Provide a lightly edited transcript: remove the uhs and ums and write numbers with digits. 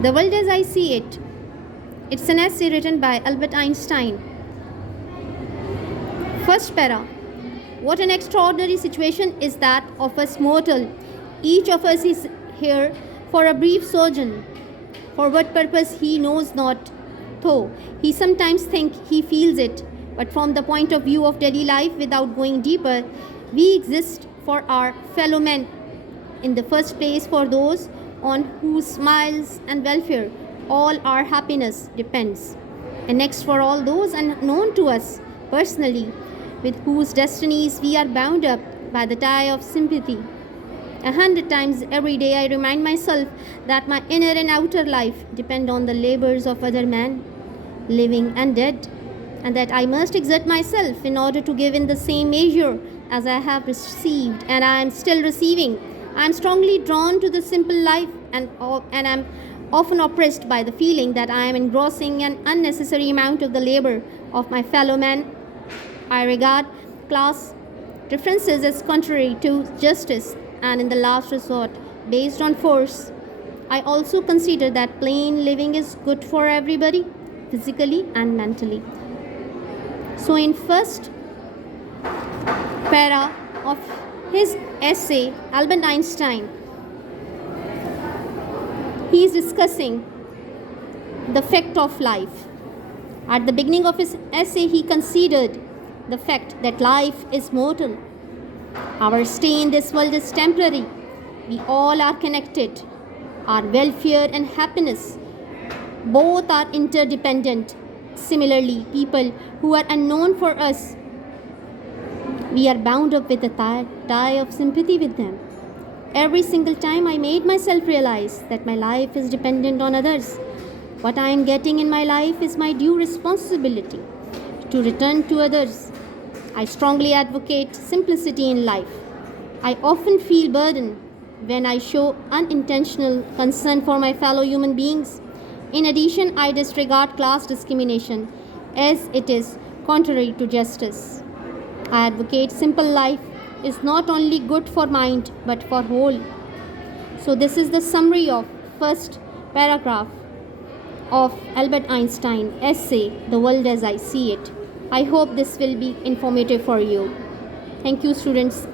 The World as I See It. It's an essay written by Albert Einstein. First para. What an extraordinary situation is that of us mortal. Each of us is here for a brief sojourn. For what purpose he knows not, though he sometimes thinks he feels it. But from the point of view of daily life, without going deeper, we exist for our fellow men. In the first place, for those on whose smiles and welfare all our happiness depends. And next, for all those unknown to us personally, with whose destinies we are bound up by the tie of sympathy. 100 times every day I remind myself that my inner and outer life depend on the labors of other men, living and dead, and that I must exert myself in order to give in the same measure as I have received and I am still receiving. I am strongly drawn to the simple life and am often oppressed by the feeling that I am engrossing an unnecessary amount of the labor of my fellow men. I regard class differences as contrary to justice and in the last resort based on force. I also consider that plain living is good for everybody, physically and mentally. So in first para of his essay, Albert Einstein, he is discussing the fact of life. At the beginning of his essay, he considered the fact that life is mortal. Our stay in this world is temporary. We all are connected. Our welfare and happiness both are interdependent. Similarly, people who are unknown for us, we are bound up with a tie of sympathy with them. Every single time I made myself realize that my life is dependent on others. What I am getting in my life is my due responsibility to return to others. I strongly advocate simplicity in life. I often feel burdened when I show unintentional concern for my fellow human beings. In addition, I disregard class discrimination as it is contrary to justice. I advocate simple life is not only good for mind but for whole. So this is the summary of first paragraph of Albert Einstein essay, The World as I See It. I hope this will be informative for you. Thank you, students.